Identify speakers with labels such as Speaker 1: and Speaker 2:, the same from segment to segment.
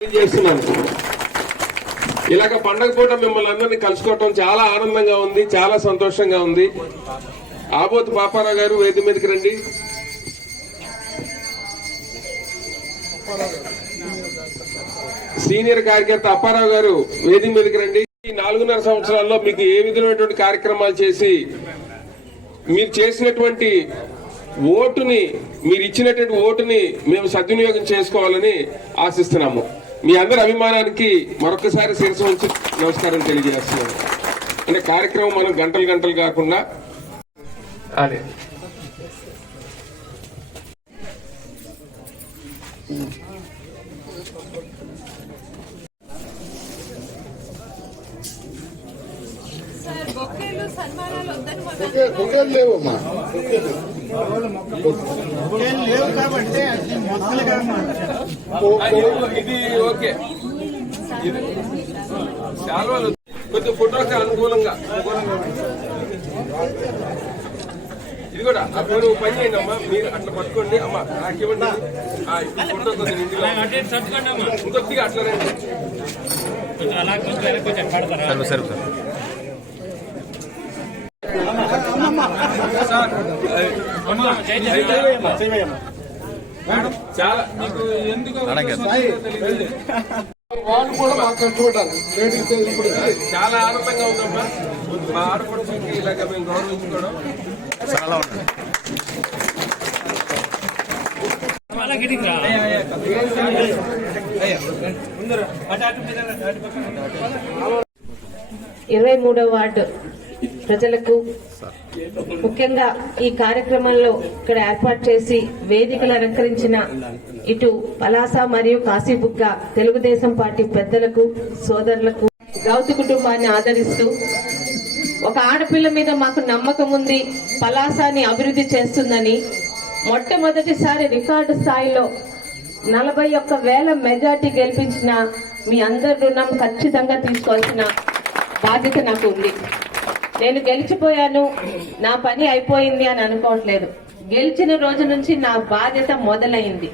Speaker 1: చేస్తున్నాను ఇలాగ పండగ పూట మిమ్మల్ని అందరినీ కలుసుకోవటం చాలా ఆనందంగా ఉంది చాలా సంతోషంగా ఉంది. ఆబోతు పాపారావు గారు వేది మీదకి రండి. సీనియర్ కార్యకర్త అప్పారావు గారు వేది మీదకి రండి. ఈ నాలుగున్నర సంవత్సరాల్లో మీకు ఏ విధమైనటువంటి కార్యక్రమాలు చేసి మీరు చేసినటువంటి ఓటుని మీరు ఇచ్చినటువంటి ఓటుని మేము సద్వినియోగం చేసుకోవాలని ఆశిస్తున్నాము. మీ అందరి అభిమానానికి మరొకసారి శిరస ఉంచి నమస్కారం తెలియజేస్తున్నాను. అంటే కార్యక్రమం మనం గంటలు గంటలు కాకుండా అదే.
Speaker 2: బొకేలు
Speaker 3: లేవమ్మా.
Speaker 4: లేవు కాబట్టి
Speaker 1: ఇది ఓకే. ఇది. చాలా కొద్ది ఫోటోకి అనుకూలంగా ఇది కూడా. అప్పుడు పని చేయండి అమ్మా మీరు అట్లా పట్టుకోండి. అమ్మా నాకు ఇవ్వండి ఆ, ఈ ఫోటో కొద్దిగా ఇంకొద్దిగా అట్లా రండి చాలా మీకు ఎందుకు
Speaker 3: వాళ్ళు కూడా మాకు కట్టుకుంటారు లేడీస్ ఇప్పుడు
Speaker 1: చాలా ఆనందంగా ఉందమ్మా మా ఆడపడుచుకి ఇలాగ మేము గౌరవించుకోవడం చాలా
Speaker 5: ఇరవై మూడవ వార్డు. ప్రజలకు ముఖ్యంగా ఈ కార్యక్రమంలో ఇక్కడ ఏర్పాటు చేసి వేదికలు అలంకరించిన ఇటు పలాస మరియు కాశీబుగ్గ తెలుగుదేశం పార్టీ పెద్దలకు సోదరులకు గౌతు కుటుంబాన్ని ఆదరిస్తూ ఒక ఆడపిల్ల మీద మాకు నమ్మకం ఉంది పలాసాని అభివృద్ధి చేస్తుందని మొట్టమొదటిసారి రికార్డు స్థాయిలో నలభై ఒక్క వేల మెజార్టీ గెలిపించిన మీ అందరి రుణం ఖచ్చితంగా తీసుకోవాల్సిన బాధ్యత నాకు ఉంది. నేను గెలిచిపోయాను. నా పని అయిపోయింది అని అనుకోవట్లేదు. గెలిచిన రోజు నుంచి నా బాధ్యత మొదలైంది.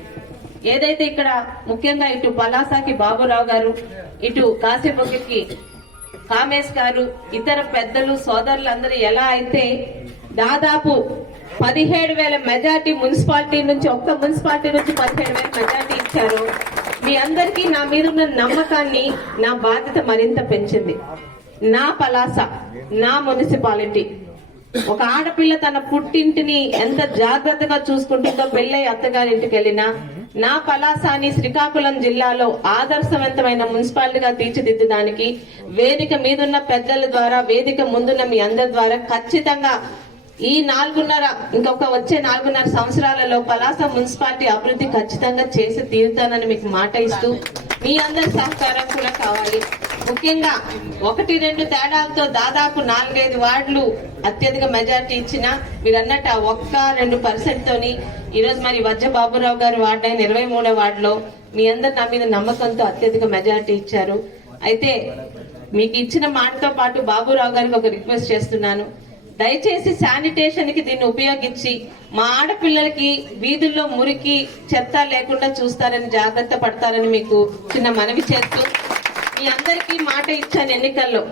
Speaker 5: ఏదైతే ఇక్కడ ముఖ్యంగా ఇటు పలాసాకి బాబురావు గారు ఇటు కాశీబొగ్గకి కామేష్ గారు ఇతర పెద్దలు సోదరులందరూ ఎలా అయితే దాదాపు పదిహేడు వేల మెజార్టీ మున్సిపాలిటీ నుంచి ఒక్క మున్సిపాలిటీ నుంచి పదిహేడు వేల మెజార్టీ ఇచ్చారు. మీ అందరికీ నా మీద ఉన్న నమ్మకాన్ని నా బాధ్యత మరింత పెంచింది. నా పలాస నా మున్సిపాలిటీ. ఒక ఆడపిల్ల తన పుట్టింటిని ఎంత జాగ్రత్తగా చూసుకుంటుందో పెళ్ళై అత్తగారింటికి వెళ్ళినా నా పలాసాని శ్రీకాకుళం జిల్లాలో ఆదర్శవంతమైన మున్సిపాలిటీగా తీర్చిదిద్దడానికి వేదిక మీదున్న పెద్దల ద్వారా వేదిక ముందున్న మీ అందరి ద్వారా ఖచ్చితంగా ఈ నాలుగున్నర ఇంకొక వచ్చే నాలుగున్నర సంవత్సరాలలో పలాస మున్సిపాలిటీ అభివృద్ధి ఖచ్చితంగా చేసి తీరుతానని మీకు మాట ఇస్తూ మీ అందరి సహకారం కూడా కావాలి. ముఖ్యంగా ఒకటి రెండు తేడాలతో దాదాపు నాలుగైదు వార్డులు అత్యధిక మెజార్టీ ఇచ్చిన మీరు అన్నట్టు ఆ ఒక్క రెండు పర్సెంట్ తోని ఈరోజు మరి వజ్ర బాబురావు గారు వార్డు అయిన ఇరవై మూడో వార్డులో మీ అందరు నా మీద నమ్మకంతో అత్యధిక మెజార్టీ ఇచ్చారు. అయితే మీకు ఇచ్చిన మాటతో పాటు బాబురావు గారికి ఒక రిక్వెస్ట్ చేస్తున్నాను. దయచేసి శానిటేషన్కి దీన్ని ఉపయోగించి మా ఆడపిల్లలకి వీధుల్లో మురికి చెత్త లేకుండా చూస్తారని జాగ్రత్త పడతారని మీకు చిన్న మనవి చేస్తూ మీ అందరికీ మాట ఇచ్చాను ఎన్నికల్లో.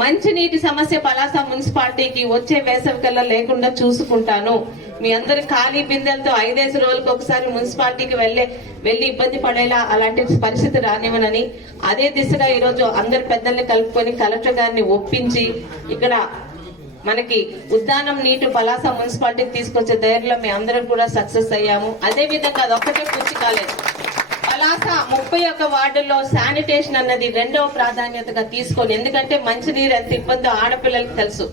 Speaker 5: మంచినీటి సమస్య పలాస మున్సిపాలిటీకి వచ్చే వేసవి కల్లా లేకుండా చూసుకుంటాను. మీ అందరి ఖాళీ బిందెలతో ఐదేసి రోజులకు ఒకసారి మున్సిపాలిటీకి వెళ్ళే వెళ్ళి ఇబ్బంది పడేలా అలాంటి పరిస్థితి రానివ్వనని అదే దిశగా ఈరోజు అందరు పెద్దల్ని కలుపుకొని కలెక్టర్ గారిని ఒప్పించి ఇక్కడ మనకి ఉద్దానం నీటి పలాస మున్సిపాలిటీకి తీసుకొచ్చే ధైర్యంలో మీ అందరం కూడా సక్సెస్ అయ్యాము. అదే విధంగా అదొక్కటే పూర్తి కాలేదు. పలాస ముప్పై ఒక్క వార్డుల్లో శానిటేషన్ అన్నది రెండవ ప్రాధాన్యతగా తీసుకొని ఎందుకంటే మంచినీరు ఎంత ఇబ్బందో ఆడపిల్లలకి తెలుసు.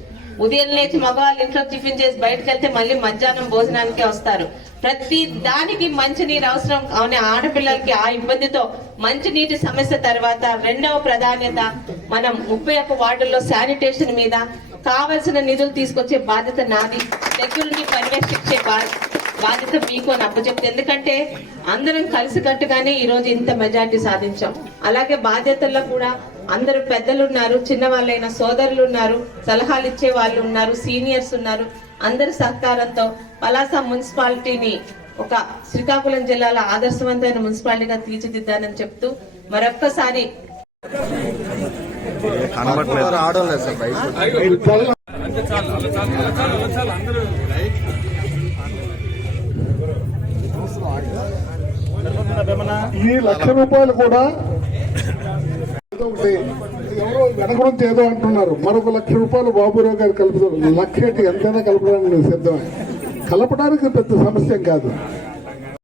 Speaker 5: ఉదయం లేచి మగవాళ్ళు ఇంట్లో టిఫిన్ చేసి బయటకు వెళ్తే మళ్ళీ మధ్యాహ్నం భోజనానికే వస్తారు. ప్రతి దానికి మంచినీరు అవసరం. అవునే ఆడపిల్లలకి ఆ ఇబ్బందితో మంచినీటి సమస్య తర్వాత రెండవ ప్రాధాన్యత మనం ముప్పై ఒక్క వార్డుల్లో శానిటేషన్ మీద కావలసిన నిధులు తీసుకొచ్చే బాధ్యత నాది. దగ్గరుండి పర్యవేక్షించే బా- బాధ్యత మీకు అని అప్పచెప్తే. ఎందుకంటే అందరం కలిసికట్టుగానే ఈ రోజు ఇంత మెజార్టీ సాధించాం. అలాగే బాధ్యతల్లో కూడా అందరు పెద్దలు ఉన్నారు చిన్న వాళ్ళైన సోదరులు ఉన్నారు సలహాలు ఇచ్చే వాళ్ళు ఉన్నారు సీనియర్స్ ఉన్నారు. అందరి సహకారంతో పలాస మున్సిపాలిటీని ఒక శ్రీకాకుళం జిల్లాలో ఆదర్శవంతమైన మున్సిపాలిటీగా తీర్చిదిద్దానని చెప్తూ మరొక్కసారి
Speaker 3: మీరు తెల్ల ఈ లక్ష రూపాయలు కూడా ఎవరో వెనక చేదో ఏదో అంటున్నారు. మరొక లక్ష రూపాయలు బాబురావు గారు కలుపుతారు లక్ష ఏంటి? ఎంతైనా కలపడానికి సిద్ధమే. కలపడానికి పెద్ద సమస్య కాదు.